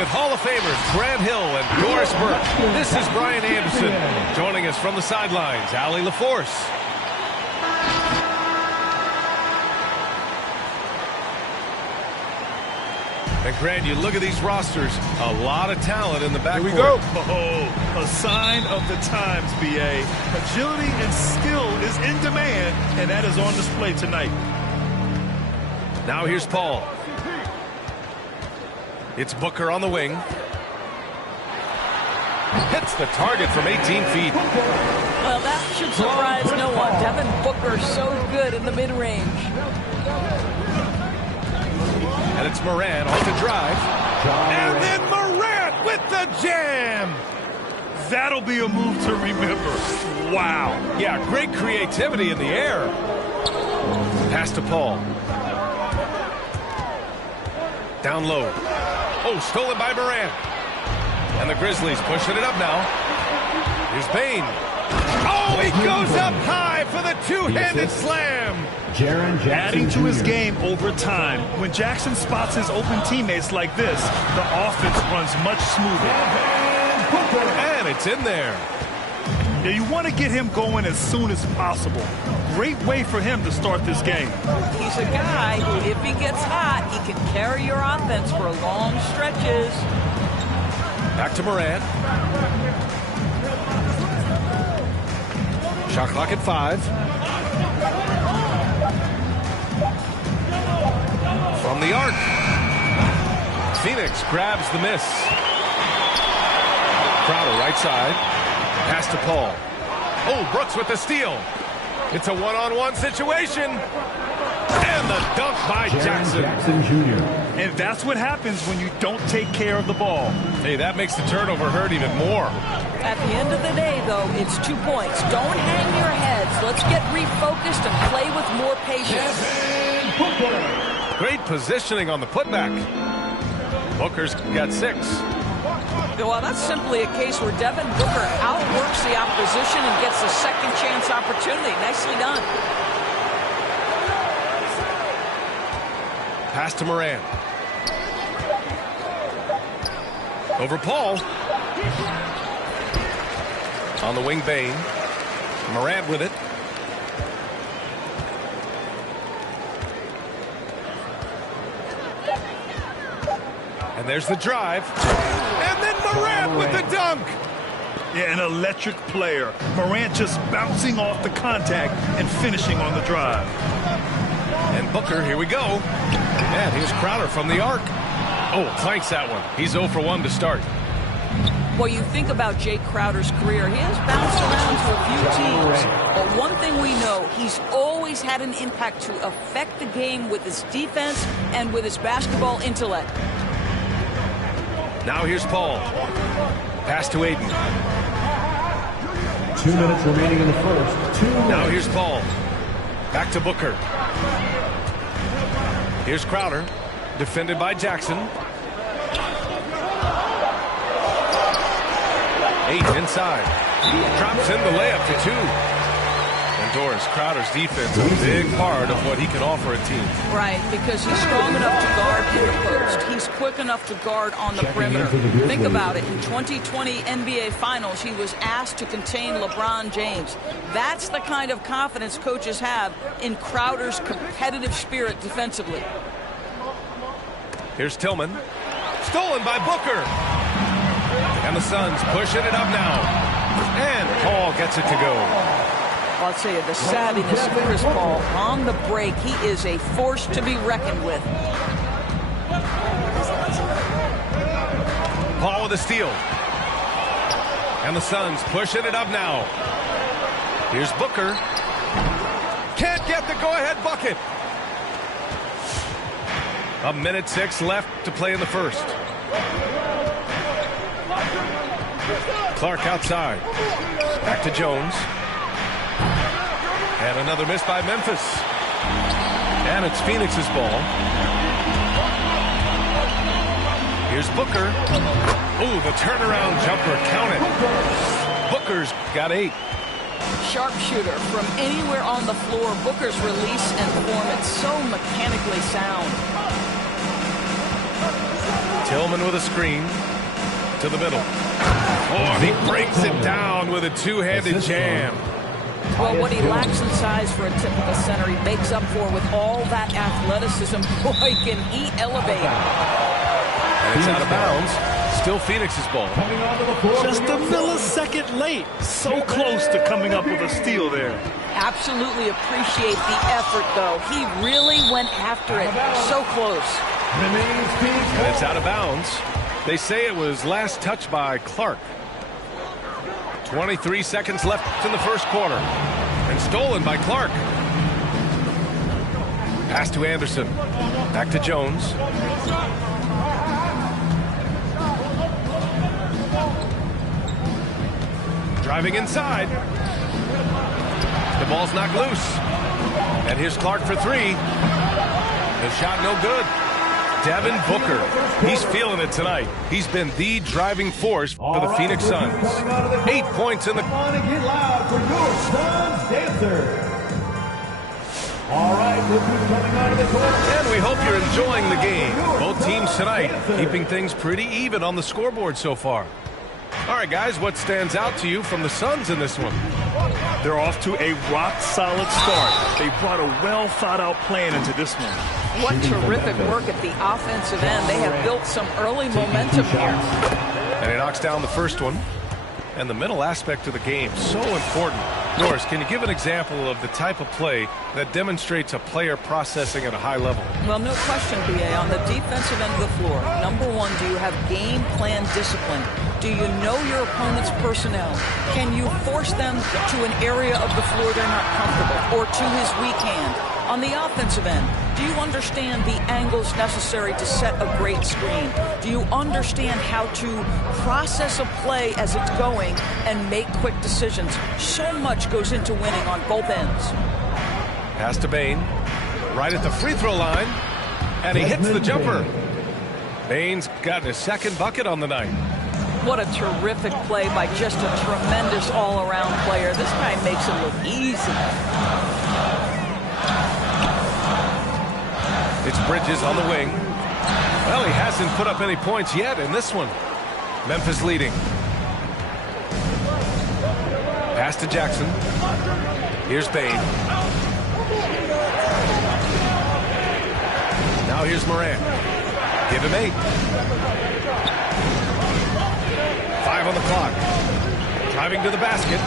with Hall of Famers Grant Hill and Doris Burke. This is Brian Anderson. Joining us from the sidelines, Allie LaForce. And Grant, you look at these rosters, a lot of talent in the backcourt. Here we go. Oh, a sign of the times, B.A. Agility and skill is in demand, and that is on display tonight. Now here's Paul. It's Booker on the wing. Hits the target from 18 feet. Well, that should surprise no one. Devin Booker so good in the mid-range. And it's Morant off the drive. And then Morant with the jam. That'll be a move to remember. Wow. Yeah, great creativity in the air. Pass to Paul. Down low. Oh, stolen by Morant. And the Grizzlies pushing it up now. Here's Bane. Oh, he goes up high for the two-handed slam. Adding to his game over time. When Jackson spots his open teammates like this, the offense runs much smoother. And it's in there. Yeah, you want to get him going as soon as possible. Great way for him to start this game. He's a guy who, if he gets hot, he can carry your offense for long stretches. Back to Morant. Shot clock at 5. From the arc. Phoenix grabs the miss. Crowder right side. Pass to Paul. Oh, Brooks with the steal. It's a one-on-one situation. And the dunk by Jackson. And that's what happens when you don't take care of the ball. Hey, that makes the turnover hurt even more. At the end of the day, though, it's 2 points. Don't hang your heads. Let's get refocused and play with more patience. Great positioning on the putback. Booker's got 6. Well, that's simply a case where Devin Booker outworks the opposition and gets a second chance opportunity. Nicely done. Pass to Morant. Over Paul. On the wing, Bane. Morant with it. And there's the drive. And then Morant with the dunk. Yeah, an electric player. Morant just bouncing off the contact and finishing on the drive. And Booker, here we go. And here's Crowder from the arc. Oh, clanks that one. He's 0 for 1 to start. Well, you think about Jake Crowder's career. He has bounced around to a few teams. But one thing we know, he's always had an impact to affect the game with his defense and with his basketball intellect. Now here's Paul. Pass to Aiden. 2 minutes remaining in the first. 2 minutes. Now here's Paul. Back to Booker. Here's Crowder. Defended by Jackson. Aiden inside. Drops in the layup for 2. And Doris, Crowder's defense is a big part of what he can offer a team. Right, because he's strong enough to guard in the post. He's quick enough to guard on the perimeter. Think about it. In 2020 NBA Finals, he was asked to contain LeBron James. That's the kind of confidence coaches have in Crowder's competitive spirit defensively. Here's Tillman. Stolen by Booker. And the Suns pushing it up now. And Paul gets it to go. I'll tell you, the savviness of Chris Paul on the break, he is a force to be reckoned with. Paul with a steal. And the Suns pushing it up now. Here's Booker. Can't get the go-ahead bucket. 1:06 left to play in the first. Clark outside. Back to Jones. And another miss by Memphis. And it's Phoenix's ball. Here's Booker. Ooh, the turnaround jumper counted. Booker's got 8. Sharpshooter from anywhere on the floor. Booker's release and form, it's so mechanically sound. Tillman with a screen to the middle. Oh, and he breaks it down with a two-handed jam. Well, what he lacks in size for a typical center, he makes up for with all that athleticism. Boy, can he elevate. And it's out of bounds. Still Phoenix's ball. Just a millisecond late. So close to coming up with a steal there. Absolutely appreciate the effort, though. He really went after it. So close. And it's out of bounds. They say it was last touched by Clark. 23 seconds left in the first quarter. And stolen by Clark. Pass to Anderson. Back to Jones. Driving inside. The ball's knocked loose. And here's Clark for three. The shot no good. Devin Booker. He's feeling it tonight. He's been the driving force for the Phoenix Suns. 8 points in the... Get loud for your Suns dancer. All right, look who's coming out of the court. And we hope you're enjoying the game. Both teams tonight keeping things pretty even on the scoreboard so far. All right, guys, what stands out to you from the Suns in this one? They're off to a rock-solid start. They brought a well-thought-out plan into this one. What terrific work at the offensive end. They have built some early momentum here. And he knocks down the first one. And the mental aspect of the game, so important. Norris, can you give an example of the type of play that demonstrates a player processing at a high level? Well, no question, B.A. On the defensive end of the floor, number one, do you have game plan discipline? Do you know your opponent's personnel? Can you force them to an area of the floor they're not comfortable or to his weak hand? On the offensive end, do you understand the angles necessary to set a great screen? Do you understand how to process a play as it's going and make quick decisions? So much goes into winning on both ends. Pass to Bain, right at the free throw line, and he hits the jumper. Bain's gotten his second bucket on the night. What a terrific play by just a tremendous all-around player. This guy makes it look easy. It's Bridges on the wing. Well, he hasn't put up any points yet in this one. Memphis leading. Pass to Jackson. Here's Bain. Now here's Morant. Give him 8. 5 on the clock. Driving to the basket.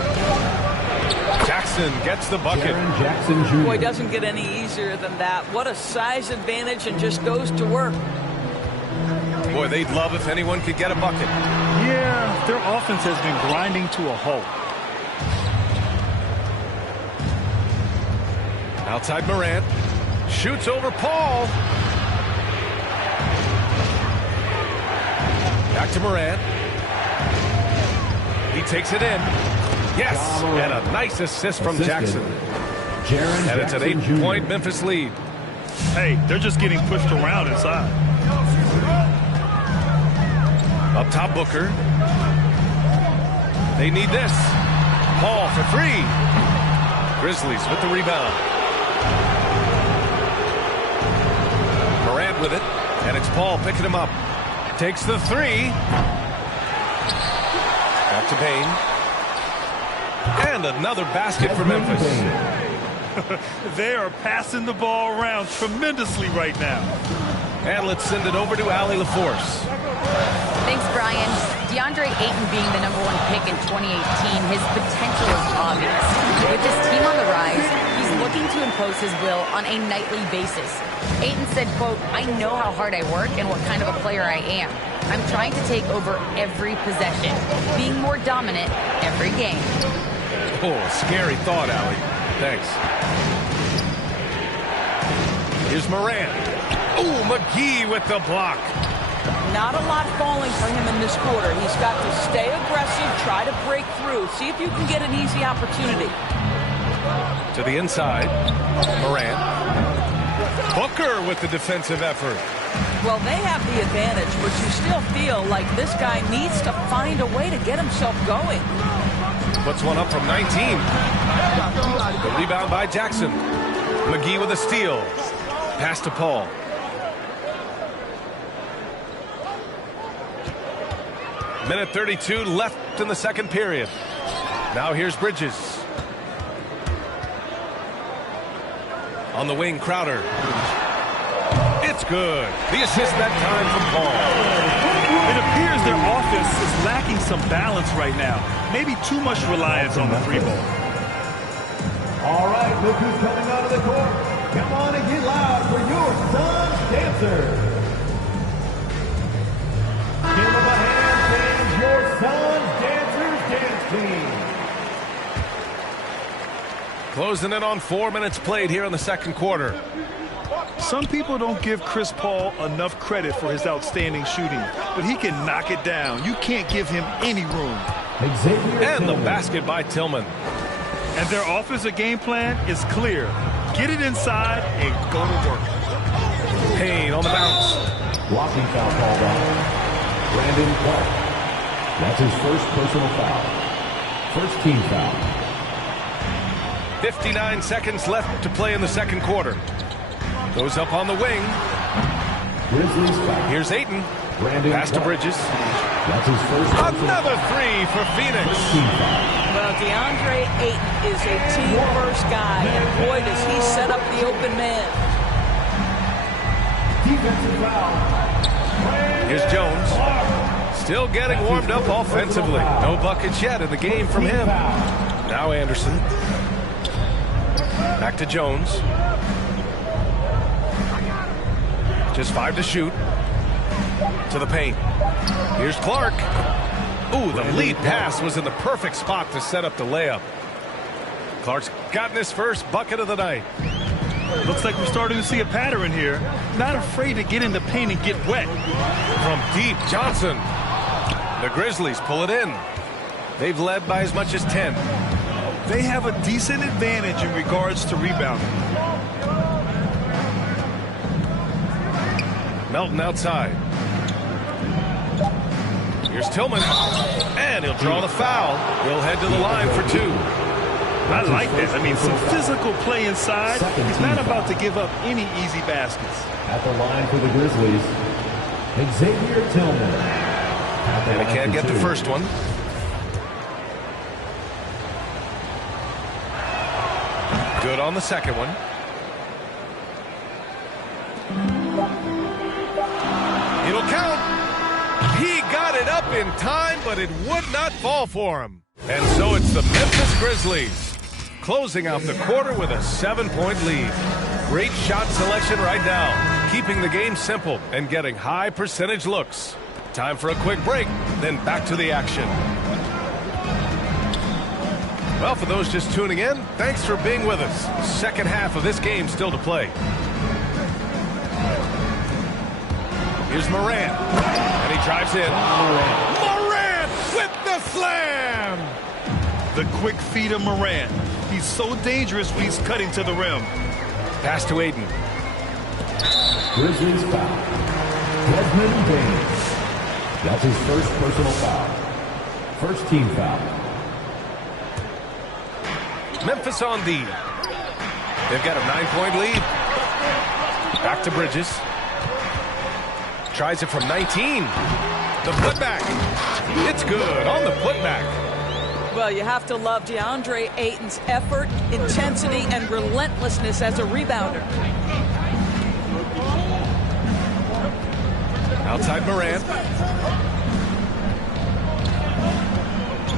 Jackson gets the bucket. Jackson Jr. Boy, doesn't get any easier than that. What a size advantage, and just goes to work. Boy, they'd love if anyone could get a bucket. Yeah, their offense has been grinding to a halt. Outside Morant. Shoots over Paul. Back to Morant. He takes it in. Yes, and a nice assist from Jackson. And it's an 8-point Memphis lead. Hey, they're just getting pushed around inside. Up top, Booker. They need this. Paul for 3. Grizzlies with the rebound. Morant with it, and it's Paul picking him up. Takes the 3. Back to Bain. And another basket for Memphis. They are passing the ball around tremendously right now. And let's send it over to Allie LaForce. Thanks, Brian. DeAndre Ayton being the #1 pick in 2018, his potential is obvious. With his team on the rise, he's looking to impose his will on a nightly basis. Ayton said, quote, "I know how hard I work and what kind of a player I am. I'm trying to take over every possession, being more dominant every game." Oh, scary thought, Allie. Thanks. Here's Morant. Oh, McGee with the block. Not a lot falling for him in this quarter. He's got to stay aggressive, try to break through, see if you can get an easy opportunity. To the inside. Morant. Booker with the defensive effort. Well, they have the advantage, but you still feel like this guy needs to find a way to get himself going. Puts one up from 19. The rebound by Jackson. McGee with a steal. Pass to Paul. Minute 32 left in the second period. Now here's Bridges. On the wing, Crowder. It's good. The assist that time from Paul. It appears their offense is lacking some balance right now. Maybe too much reliance on the three ball. All right, look who's coming out of the court. Come on and get loud for your son's dancers. Give them a hand, fans. Your son's dancers dance team. Closing in on 4 minutes played here in the second quarter. Some people don't give Chris Paul enough credit for his outstanding shooting, but he can knock it down. You can't give him any room. And the basket by Tillman. And their offensive game plan is clear. Get it inside and go to work. Payne on the bounce. Blocking foul called on Brandon Clark. That's his first personal foul. First team foul. 59 seconds left to play in the second quarter. Goes up on the wing. Grizzlies foul. Here's Ayton. Brandon Pass to Clark. Bridges. That's his first Another three for Phoenix. team foul. Well, DeAndre Ayton is a team-first guy, and boy, does he set up the open man. Defensive foul. Here's Jones. Still getting warmed up offensively. No buckets yet in the game from him. Now Anderson. Back to Jones. Just 5 to shoot. To the paint. Here's Clark. Ooh, the lead pass was in the perfect spot to set up the layup. Clark's gotten his first bucket of the night. Looks like we're starting to see a pattern here. Not afraid to get in the paint and get wet. From deep, Johnson. The Grizzlies pull it in. They've led by as much as 10. They have a decent advantage in regards to rebounding. Melton outside. Here's Tillman. And he'll draw the foul. He'll head to the line for 2. I like that. I mean, some physical play inside. He's not about to give up any easy baskets. At the line for the Grizzlies, Xavier Tillman. And he can't get the first one. Good on the second one. It'll count. He got it up in time, but it would not fall for him. And so it's the Memphis Grizzlies closing out the quarter with a 7-point lead. Great shot selection right now, keeping the game simple and getting high percentage looks. Time for a quick break, then back to the action. Well, for those just tuning in, thanks for being with us. Second half of this game still to play. Here's Morant, and he drives in. Morant with the slam! The quick feet of Morant. He's so dangerous when he's cutting to the rim. Pass to Ayton. Grizzlies foul. Desmond Bain. That's his first personal foul. First team foul. Memphis on D. They've got a 9-point lead. Back to Bridges. Tries it from 19. The putback. It's good on the putback. Well, you have to love DeAndre Ayton's effort, intensity, and relentlessness as a rebounder. Outside Morant.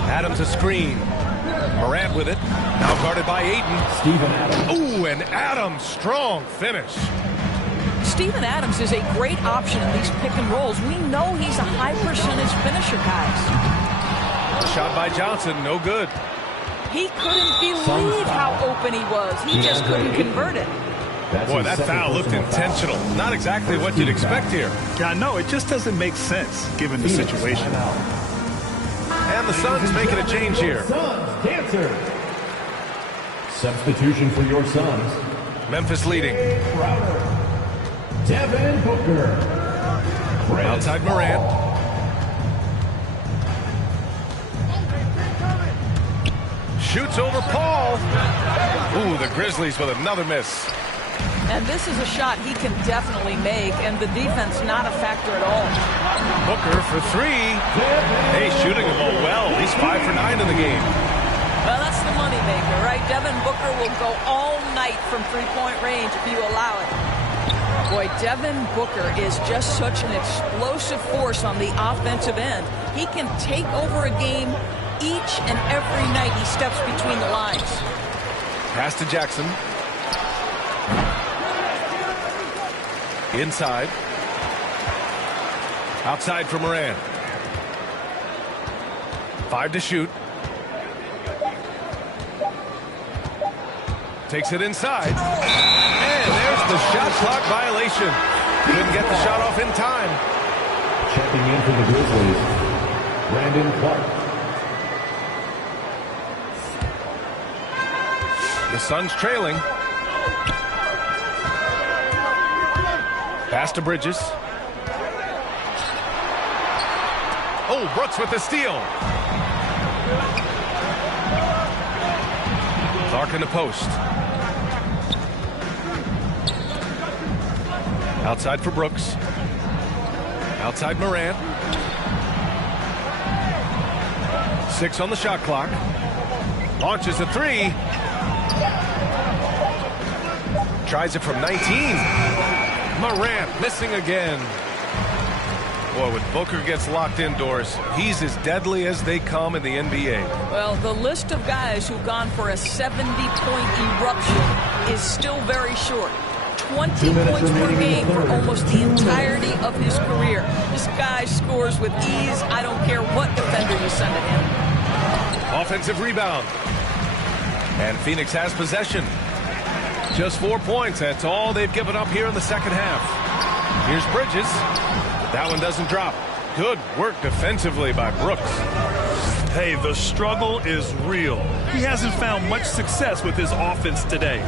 Adams a screen. Morant with it. Now guarded by Ayton. Steven Adams. Ooh, and Adams, strong finish. Steven Adams is a great option in these pick and rolls. We know he's a high percentage finisher, guys. Shot by Johnson, no good. He couldn't believe how open he was. He just couldn't convert it. Boy, that foul looked intentional. Not exactly what you'd expect here. I know, it just doesn't make sense given the situation. And the Suns making a change here. Suns dancer. Substitution for your Suns. Memphis leading. Crowder. Devin Booker. Outside Morant. Shoots over Paul. Ooh, the Grizzlies with another miss. And this is a shot he can definitely make, and the defense not a factor at all. Booker for three. Hey, shooting the ball well. He's 5 for 9 in the game. Well, that's the moneymaker, right? Devin Booker will go all night from three-point range if you allow it. Boy, Devin Booker is just such an explosive force on the offensive end. He can take over a game each and every night he steps between the lines. Pass to Jackson. Inside. Outside for Moran. 5 to shoot. Takes it inside. And there's the shot clock violation. Couldn't get the shot off in time. Checking in for the Grizzlies, Brandon Clark. The Suns trailing. Pass to Bridges. Oh, Brooks with the steal. Clark in the post. Outside for Brooks. Outside Moran. 6 on the shot clock. Launches a three. Tries it from 19. Morant missing again. Boy, when Booker gets locked indoors, he's as deadly as they come in the NBA. Well, the list of guys who've gone for a 70-point eruption is still very short. 20 points per game for almost the entirety of his career. This guy scores with ease. I don't care what defender you send at him. Offensive rebound. And Phoenix has possession. Just 4 points. That's all they've given up here in the second half. Here's Bridges. That one doesn't drop. Good work defensively by Brooks. Hey, the struggle is real. He hasn't found much success with his offense today.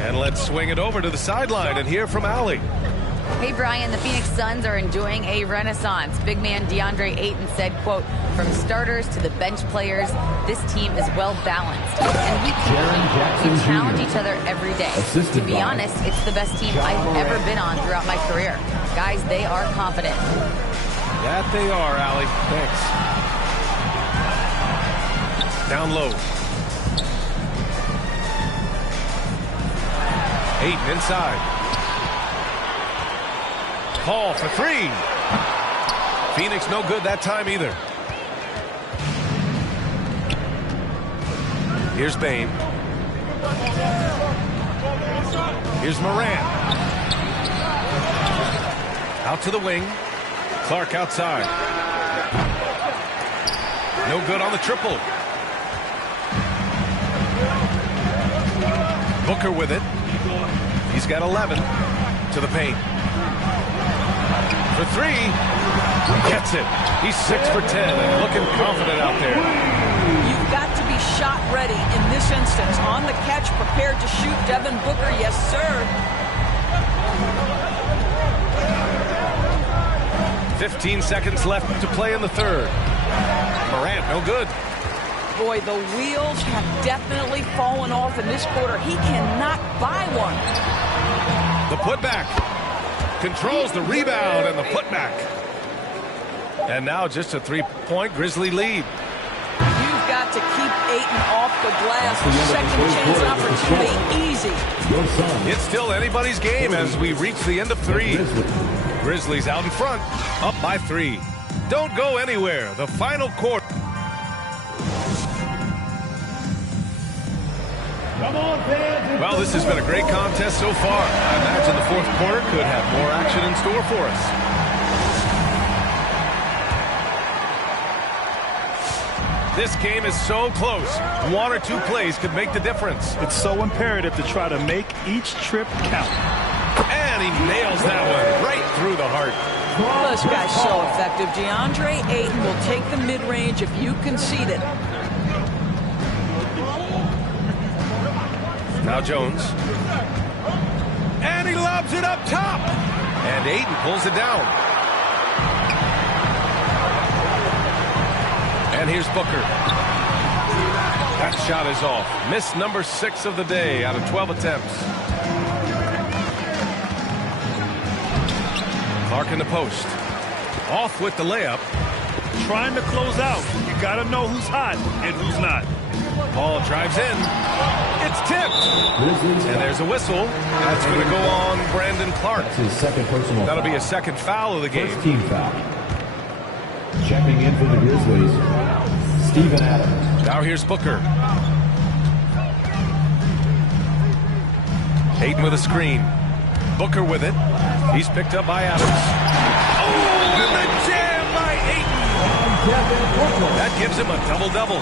And let's swing it over to the sideline and hear from Allie. Hey, Brian, the Phoenix Suns are enjoying a renaissance. Big man DeAndre Ayton said, quote, "From starters to the bench players, this team is well balanced. And we challenge each other every day. To be honest, it's the best team I've ever been on throughout my career. Guys, they are confident." That they are, Allie. Thanks. Down low. Ayton inside. Paul for three. Phoenix no good that time either. Here's Bain. Here's Moran. Out to the wing. Clark outside. No good on the triple. Booker with it. He's got 11 to the paint. For three. Gets it. He's 6 for 10 and looking confident out there. You've got to be shot ready in this instance. On the catch, prepared to shoot. Devin Booker, yes, sir. 15 seconds left to play in the third. Morant, no good. Boy, the wheels have definitely fallen off in this quarter. He cannot buy one. The putback. Controls the rebound and the putback. And now just a three-point Grizzly lead. You've got to keep Ayton off the glass. Second chance opportunity, easy. It's still anybody's game as we reach the end of three. Grizzlies out in front, up by 3. Don't go anywhere. The final quarter. Well, this has been a great contest so far. I imagine the fourth quarter could have more action in store for us. This game is so close. 1 or 2 plays could make the difference. It's so imperative to try to make each trip count. And he nails that one right through the heart. Well, this guy's so effective. DeAndre Ayton will take the mid-range if you concede it. Now Jones. And he lobs it up top. And Ayton pulls it down. And here's Booker. That shot is off. Miss number 6 of the day out of 12 attempts. Clark in the post. Off with the layup. Trying to close out. You got to know who's hot and who's not. Ball drives in. It's tipped. And there's a whistle. That's going to go on Brandon Clark. That's his second personal That'll foul. be a second foul of the game. First team foul. Checking in for the Grizzlies, Steven Adams. Now here's Booker. Ayton with a screen. Booker with it. He's picked up by Adams. Oh, and the jam by Ayton. That gives him a double-double.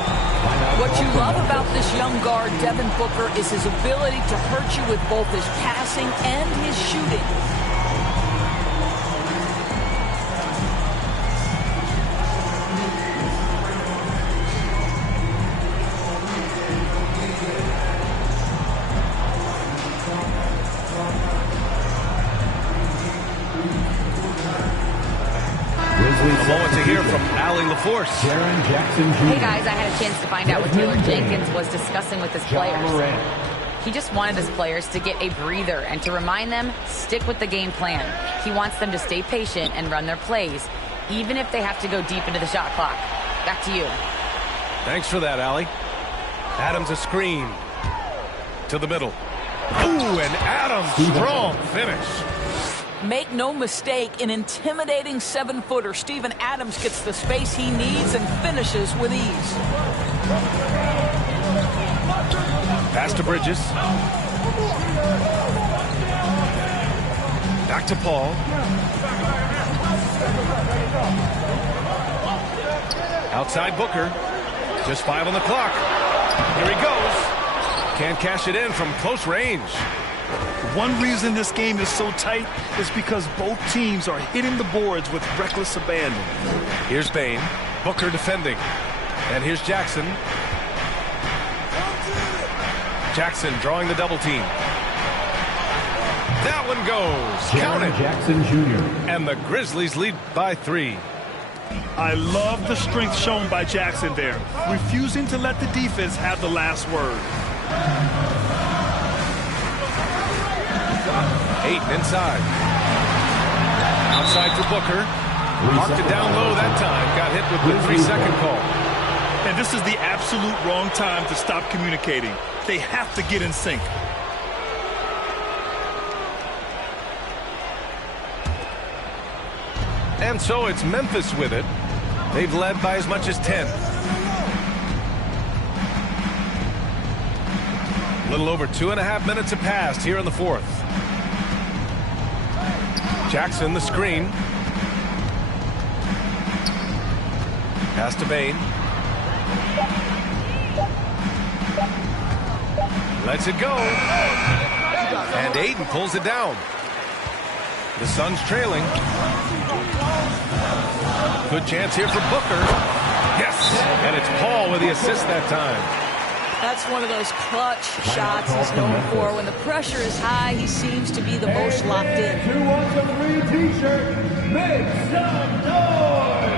What you love about this young guard, Devin Booker, is his ability to hurt you with both his passing and his shooting. A moment to hear from Allie LaForce. Jaren Jackson Jr. Hey guys, I had a chance to find out what Taylor Jenkins was discussing with his players. He just wanted his players to get a breather and to remind them, stick with the game plan. He wants them to stay patient and run their plays, even if they have to go deep into the shot clock. Back to you. Thanks for that, Allie. Adams a screen. To the middle. Ooh, and Adams, strong finish. Make no mistake, an intimidating 7-footer, Steven Adams gets the space he needs and finishes with ease. Pass to Bridges. Back to Paul. Outside Booker. Just 5 on the clock. Here he goes. Can't cash it in from close range. One reason this game is so tight is because both teams are hitting the boards with reckless abandon. Here's Bane. Booker defending. And here's Jackson. Jackson drawing the double team. That one goes. Count Jaren it. Jackson Jr. And the Grizzlies lead by 3. I love the strength shown by Jackson there, refusing to let the defense have the last word. Ayton inside. Outside for Booker. Marked it down low that time. Got hit with the 3-second call. And this is the absolute wrong time to stop communicating. They have to get in sync. And so it's Memphis with it. They've led by as much as 10. A little over 2.5 minutes have passed here in the fourth. Jackson the screen. Pass to Bane. Lets it go. And Ayton pulls it down. The Suns trailing. Good chance here for Booker. Yes! And it's Paul with the assist that time. That's one of those clutch shots he's known for. When the pressure is high, he seems to be the most locked in. 2-1-3 t-shirt, make some noise!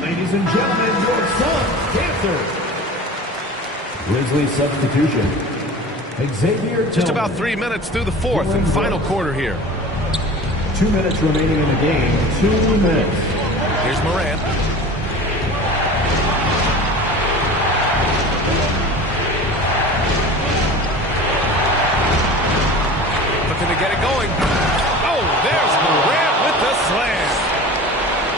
Ladies and gentlemen, your Suns Panthers. Grizzlies substitution. Xavier Just about 3 minutes through the fourth and final quarter here. 2 minutes remaining in the game. 2 minutes. Here's Morant. Looking to get it going. Oh, there's Morant with the slam.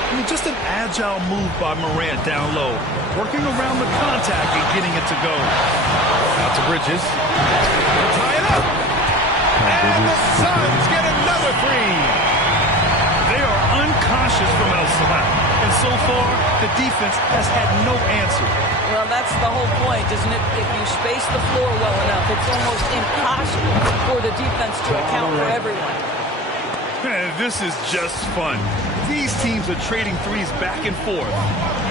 I mean, just an agile move by Morant down low, working around the contact and getting it to go. Out to Bridges. They'll tie it up. And the Suns get another 3. They are unconscious from outside, and so far, the defense has had no answer. Well, that's the whole point, isn't it? If you space the floor well enough, it's almost impossible for the defense to account for everyone. Man, this is just fun. These teams are trading threes back and forth.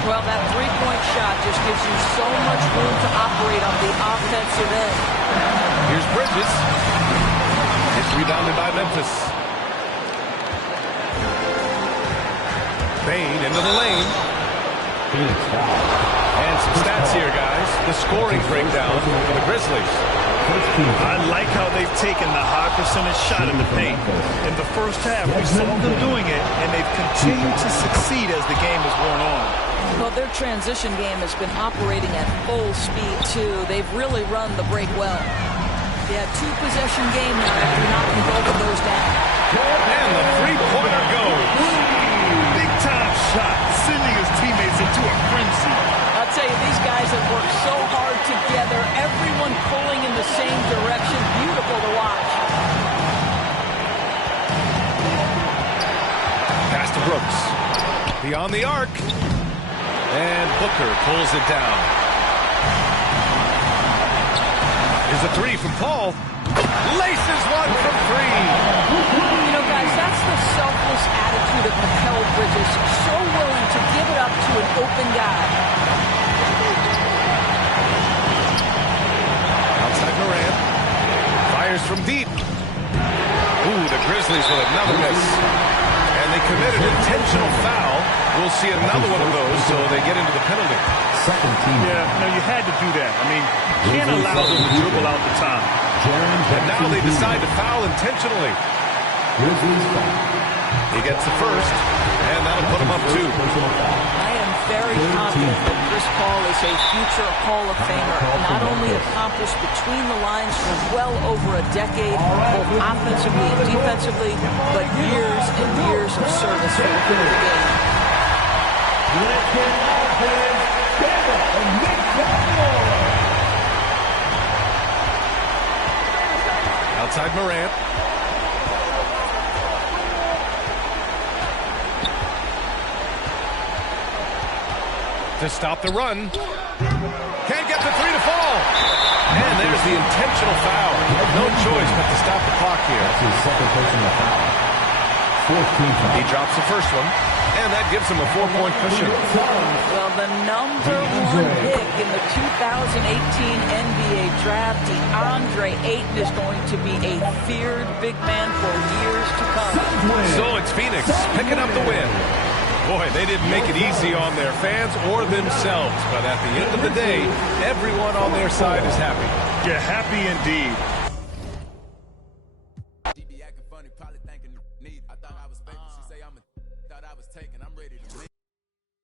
Well, that three-point shot just gives you so much room to operate on the offensive end. Here's Bridges. It's rebounded by Memphis. Bane into the lane. Phoenix foul. And some stats here, guys. The scoring breakdown for the Grizzlies. I like how they've taken the high percentage shot in the paint. In the first half, we saw them doing it, and they've continued to succeed as the game has worn on. Well, their transition game has been operating at full speed, too. They've really run the break well. They had two-possession game now after knocking both of those down. And the three-pointer goes. Big-time shot, sending his teammates into a frenzy. I'll tell you, these guys have worked so hard together, everyone pulling in the same direction. Beautiful to watch. Pass to Brooks. Beyond the arc. And Booker pulls it down. Here's a three from Paul. Laces one from three. You know, guys, that's the selfless attitude of Mikal Bridges. So willing to give it up to an open guy. Outside Morant. Fires from deep. Ooh, the Grizzlies with another miss. And they committed an intentional foul. We'll see another one of those, so they get into the penalty. Second team. Yeah, no, you had to do that. I mean, you can't allow them to dribble out the time. And now they decide to foul intentionally. Grizzlies foul. He gets the first, and that'll put him up two. I am very confident that Chris Paul is a future Hall of Famer. Not only accomplished between the lines for well over a decade, both offensively and defensively, but years and years of service for the game. Let's get offense. And make that Outside Morant. To stop the run. Can't get the three to fall. And there's the intentional foul. No choice but to stop the clock here. That's his second personal foul. Fourth team foul. He drops the first one, and that gives him a 4-point cushion. Well, the number one pick in the 2018 NBA draft, DeAndre Ayton, is going to be a feared big man for years to come. So it's Phoenix picking up the win. Boy, they didn't make it easy on their fans or themselves, but at the end of the day, everyone on their side is happy. Yeah, happy indeed.